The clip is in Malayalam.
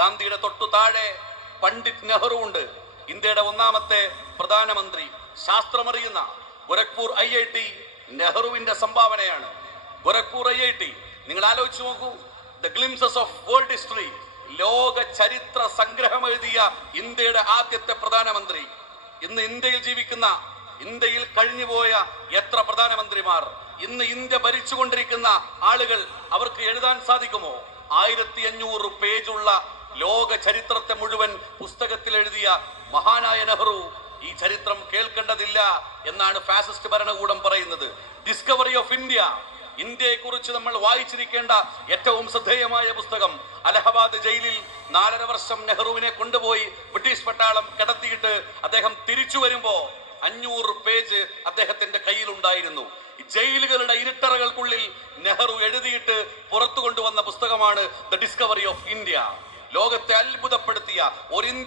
ഗാന്ധിയുടെ തൊട്ടു താഴെ പണ്ഡിറ്റ് നെഹ്റു ഉണ്ട്. ഇന്ത്യയുടെ ഒന്നാമത്തെ പ്രധാനമന്ത്രി. ശാസ്ത്രമറിയുന്ന ഗോരഖ്പൂർ IIT നെഹ്റുവിന്റെ സംഭാവനയാണ്. ഗോരഖ്പൂർ IIT നിങ്ങൾ ആലോചിച്ചു നോക്കൂ. The glimpses of world history, ലോക ചരിത്ര സംഗ്രഹം എഴുതിയ ഇന്ത്യയുടെ ആദ്യത്തെ പ്രധാനമന്ത്രി. ഇന്ന് ഇന്ത്യയിൽ ജീവിക്കുന്ന, ഇന്ത്യയിൽ കഴിഞ്ഞുപോയ എത്ര പ്രധാനമന്ത്രിമാർ, ഇന്ന് ഇന്ത്യ ഭരിച്ചുകൊണ്ടിരിക്കുന്ന ആളുകൾ, അവർക്ക് എഴുതാൻ സാധിക്കുമോ? 1500 പേജുള്ള ലോക ചരിത്രത്തെ മുഴുവൻ പുസ്തകത്തിൽ എഴുതിയ മഹാനായ നെഹ്റു ഈ ചരിത്രം കേൾക്കേണ്ടതില്ല എന്നാണ് ഫാസിസ്റ്റ് ഭരണകൂടം പറയുന്നത്. ഡിസ്കവറി ഓഫ് ഇന്ത്യ, ഇന്ത്യയെ കുറിച്ച് നമ്മൾ വായിച്ചിരിക്കേണ്ട ഏറ്റവും ശ്രദ്ധേയമായ പുസ്തകം. അലഹബാദ് ജയിലിൽ 4.5 വർഷം നെഹ്റുവിനെ കൊണ്ടുപോയി ബ്രിട്ടീഷ് പട്ടാളം കിടത്തിയിട്ട് അദ്ദേഹം തിരിച്ചു വരുമ്പോ 500 പേജ് അദ്ദേഹത്തിന്റെ കയ്യിലുണ്ടായിരുന്നു. ജയിലുകളുടെ ഇരുട്ടറകൾക്കുള്ളിൽ നെഹ്റു എഴുതിയിട്ട് പുറത്തു കൊണ്ടുവന്ന പുസ്തകമാണ് ദ ഡിസ്കവറി ഓഫ് ഇന്ത്യ. ലോകത്തെ അത്ഭുതപ്പെടുത്തിയ ഒരു ഇന്ത്യ